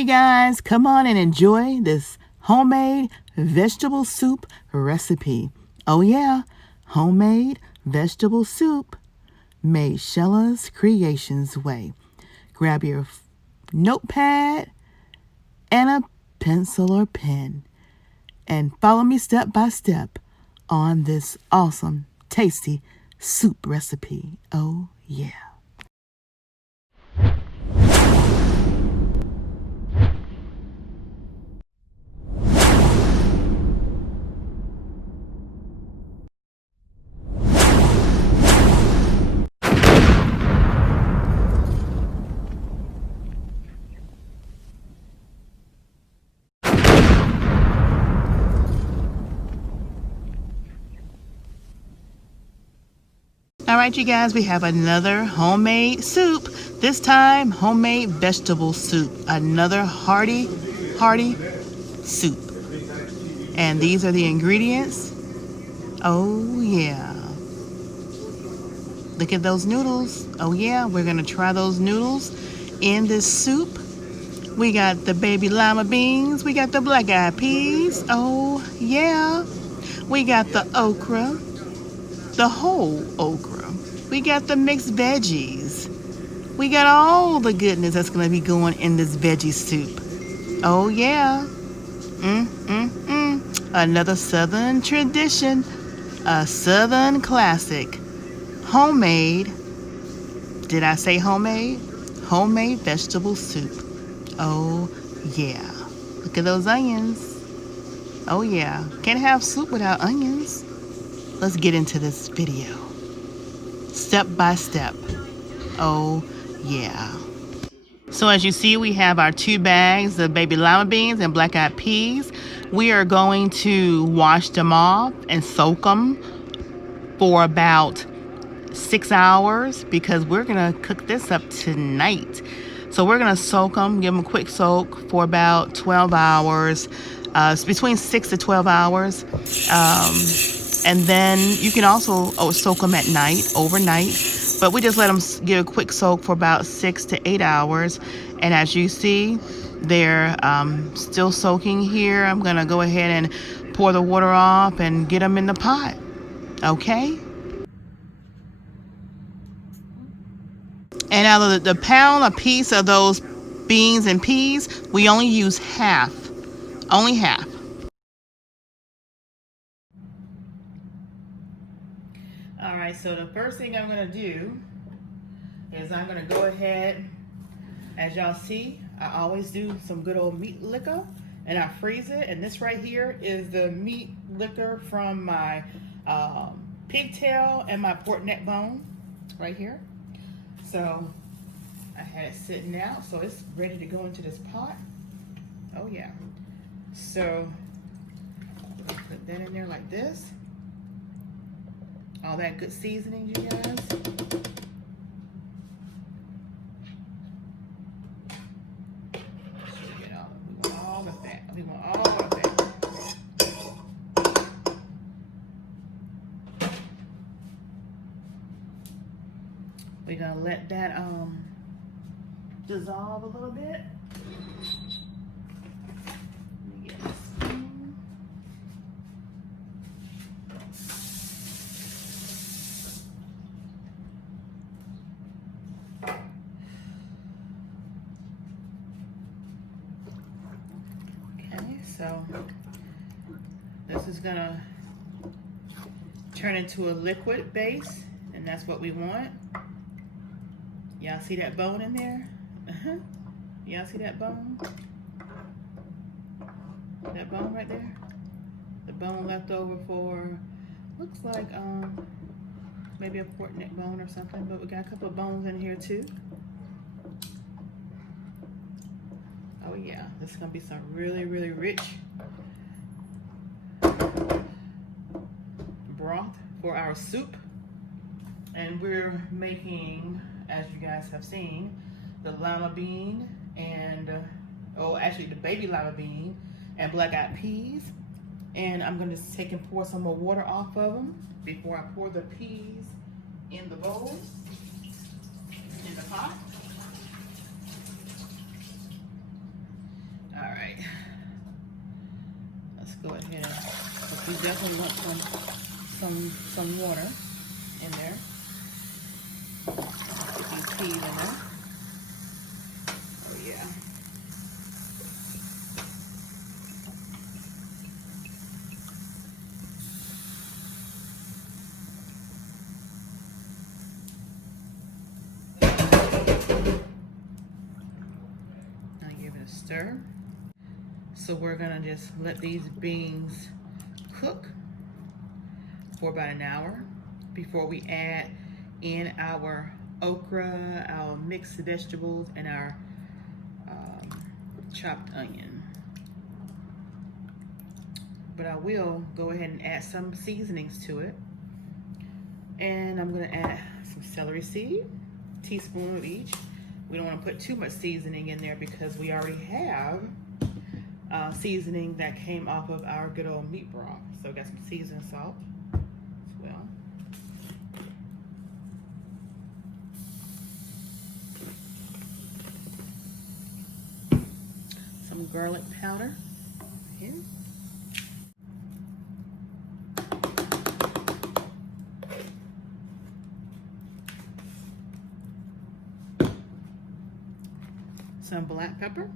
Hey guys, come on and enjoy this homemade vegetable soup recipe. Oh yeah, homemade vegetable soup made Shella's Creations way. Grab your notepad and a pencil or pen and follow me step by step on this awesome, tasty soup recipe. Oh yeah. All right, you guys, we have another homemade soup. This time, homemade vegetable soup. Another hearty soup. And these are the ingredients. Oh, yeah. Look at those noodles. Oh, yeah, we're going to try those noodles in this soup. We got the baby lima beans. We got the black-eyed peas. Oh, yeah. We got the okra, the whole okra. We got the mixed veggies. We got all the goodness that's going to be going in this veggie soup. Oh, yeah. Another Southern tradition. A Southern classic. Homemade. Did I say homemade? Homemade vegetable soup. Oh, yeah. Look at those onions. Oh, yeah. Can't have soup without onions. Let's get into this video. Step by step. Oh, yeah. So as you see, we have our 2 bags of baby lima beans and black-eyed peas. We are going to wash them off and soak them for about 6 hours because we're going to cook this up tonight. So we're going to soak them, give them a quick soak for about 12 hours. It's between 6 to 12 hours. And then you can also soak them at night, overnight. But we just let them get a quick soak for about 6 to 8 hours. And as you see, they're still soaking here. I'm going to go ahead and pour the water off and get them in the pot. Okay? And out of the pound a piece of those beans and peas, we only use half. Only half. All right, so the first thing I'm going to do is I'm going to go ahead, as y'all see, I always do some good old meat liquor and I freeze it. And this right here is the meat liquor from my pigtail and my pork neck bone right here. So I had it sitting out, so it's ready to go into this pot. Oh yeah. So put that in there like this. All that good seasoning, you guys. We want all of that. We want all of that. We're gonna let that dissolve a little bit. Let me get this spoon. So this is gonna turn into a liquid base, and that's what we want. Y'all see that bone in there? Y'all see that bone? That bone right there? The bone left over for, looks like maybe a pork neck bone or something, but we got a couple of bones in here too. Oh yeah, this is gonna be some really rich broth for our soup. And we're making, as you guys have seen, the lima bean and, actually the baby lima bean and black-eyed peas. And I'm gonna take and pour some more water off of them before I pour the peas in the bowl, in the pot. right. Let's go ahead and we definitely want some water in there. Get these peas in there. Oh yeah. Now give it a stir. So we're gonna just let these beans cook for about an hour before we add in our okra, our mixed vegetables, and our chopped onion. But I will go ahead and add some seasonings to it. And I'm gonna add some celery seed, teaspoon of each. We don't want to put too much seasoning in there because we already have seasoning that came off of our good old meat broth. So we got some seasoned salt as well. Some garlic powder here. Some black pepper.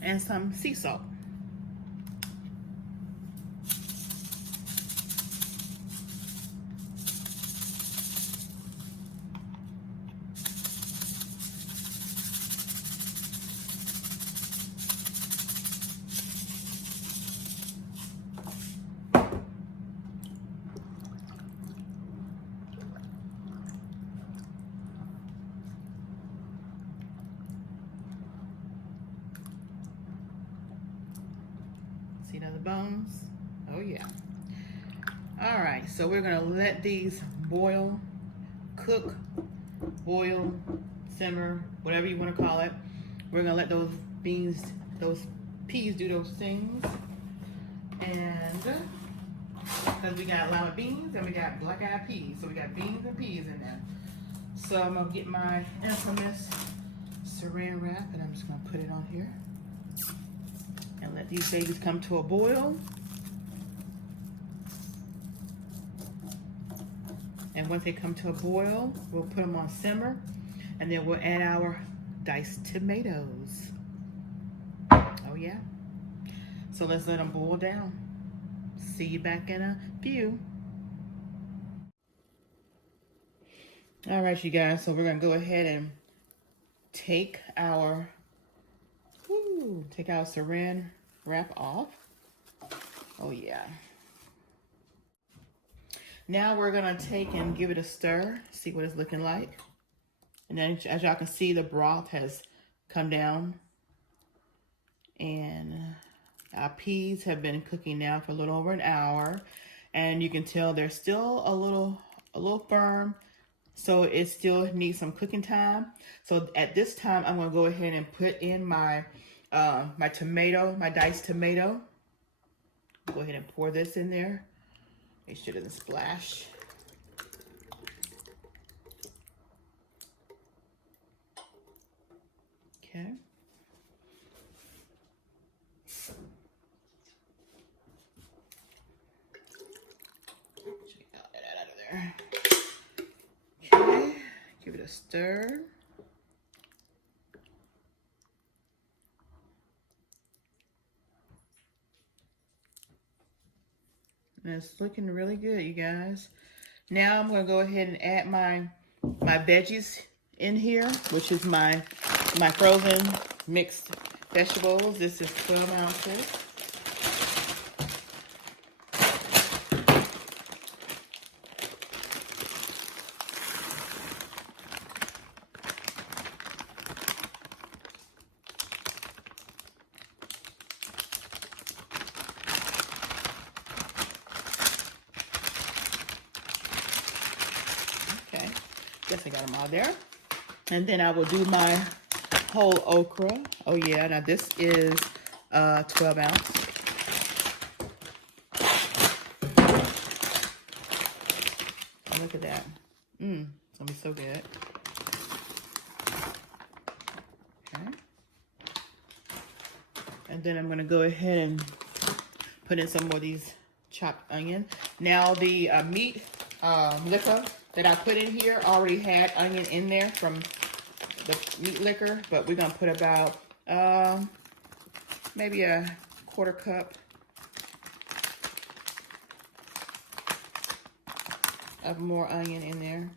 And some sea salt. See now the bones? Oh yeah. All right, so we're gonna let these boil, cook, boil, simmer, whatever you wanna call it. We're gonna let those beans, those peas do those things. And because we got lima beans and we got black-eyed peas. So we got beans and peas in there. So I'm gonna get my infamous saran wrap and I'm just gonna put it on here. And let these babies come to a boil. And once they come to a boil, we'll put them on simmer. And then we'll add our diced tomatoes. Oh yeah. So let's let them boil down. See you back in a few. All right, you guys, so we're gonna go ahead and take our saran wrap off. Oh yeah. Now we're gonna take and give it a stir, see what it's looking like. And then as y'all can see, the broth has come down. And our peas have been cooking now for a little over an hour. And you can tell they're still a little firm. So it still needs some cooking time. So at this time, I'm gonna go ahead and put in my my tomato, my diced tomato. Go ahead and pour this in there. Make sure it doesn't splash. Okay. Get that out of there. Okay, give it a stir. And it's looking really good, you guys. Now I'm gonna go ahead and add my veggies in here, which is my frozen mixed vegetables. This is 12 ounces. Okay, guess I got them all there. And then I will do my whole okra. Oh yeah, now this is 12 ounce. look at that. It's gonna be so good. Okay. And then I'm gonna go ahead and put in some more of these chopped onion. Now the meat liquor that I put in here already had onion in there from the meat liquor, but we're gonna put about maybe a 1/4 cup of more onion in there.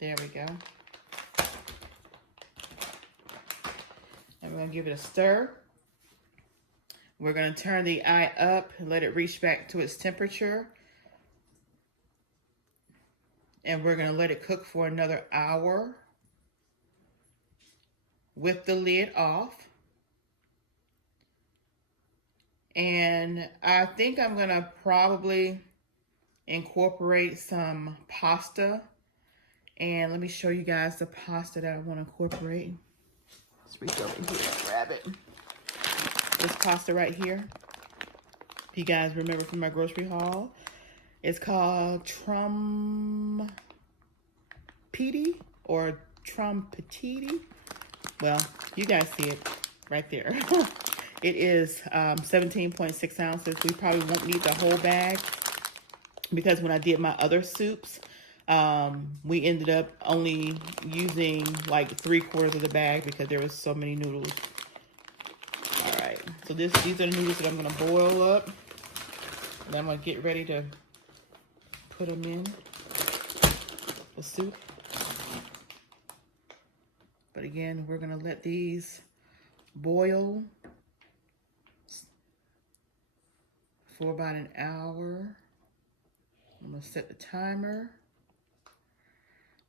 There we go. And we're gonna give it a stir. We're gonna turn the eye up and let it reach back to its temperature. And we're gonna let it cook for another hour with the lid off. And I think I'm gonna probably incorporate some pasta. And let me show you guys the pasta that I want to incorporate. Let's reach over here and grab it. This pasta right here, if you guys remember from my grocery haul, it's called Trumpetiti or Trumpetiti. Well, you guys see it right there. It is 17.6 ounces. We probably won't need the whole bag because when I did my other soups, we ended up only using like 3/4 of the bag because there was so many noodles. All right, so these are the noodles that I'm gonna boil up, and I'm gonna get ready to put them in the soup. But again, we're gonna let these boil for about an hour. I'm gonna set the timer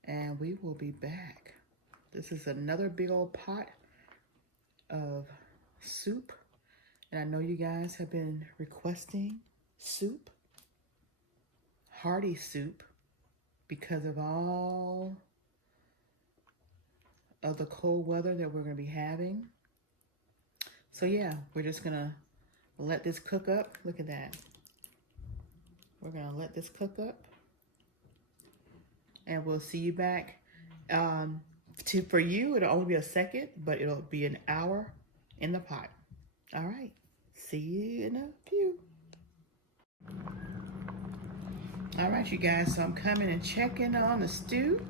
and we will be back. This is another big old pot of soup. And I know you guys have been requesting soup, hearty soup, because of all of the cold weather that we're gonna be having. So yeah, we're just gonna let this cook up. Look at that. We're gonna let this cook up and we'll see you back. For you, it'll only be a second, but it'll be an hour in the pot. All right, see you in a few. All right, you guys, so I'm coming and checking on the soup,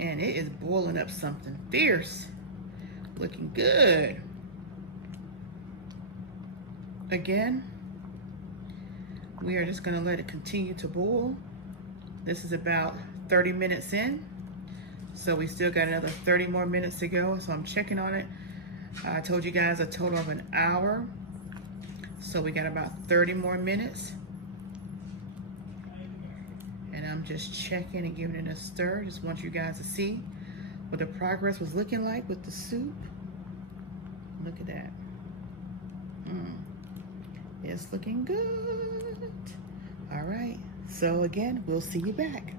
and it is boiling up something fierce. Looking good. Again, we are just gonna let it continue to boil. This is about 30 minutes in, so we still got another 30 more minutes to go, so I'm checking on it. I told you guys a total of an hour, so we got about 30 more minutes. And I'm just checking and giving it a stir. Just want you guys to see what the progress was looking like with the soup. Look at that. It's looking good. All right, so again, we'll see you back.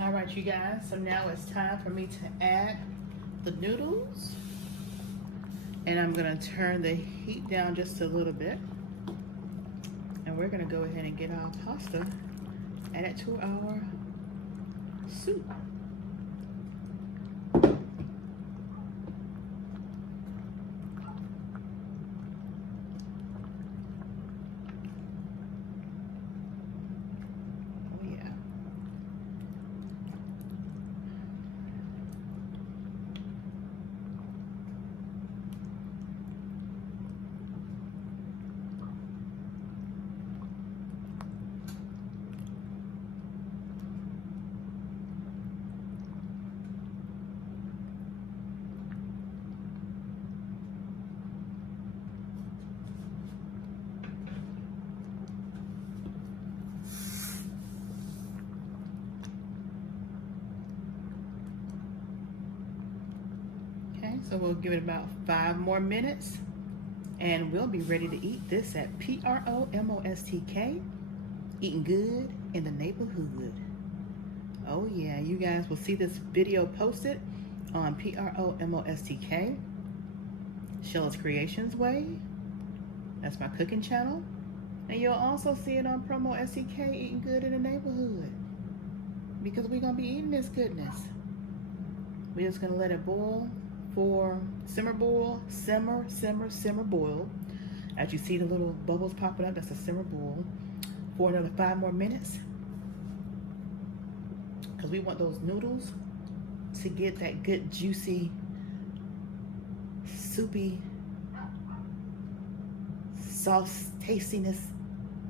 All right, you guys, so now it's time for me to add the noodles. And I'm gonna turn the heat down just a little bit. And we're gonna go ahead and get our pasta added to our soup. So we'll give it about 5 more minutes And we'll be ready to eat this at PromoSTK, eating good in the neighborhood. Oh yeah, you guys will see this video posted on PromoSTK, Sheila's Creations Way. That's my cooking channel. And you'll also see it on PromoSTK, eating good in the neighborhood. Because we're gonna be eating this goodness. We're just gonna let it boil for simmer, boil, simmer, boil. As you see the little bubbles popping up, that's a simmer boil for another 5 more minutes. Because we want those noodles to get that good juicy, soupy sauce tastiness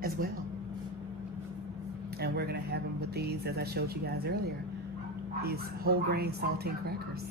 as well. And we're gonna have them with these, as I showed you guys earlier, these whole grain saltine crackers.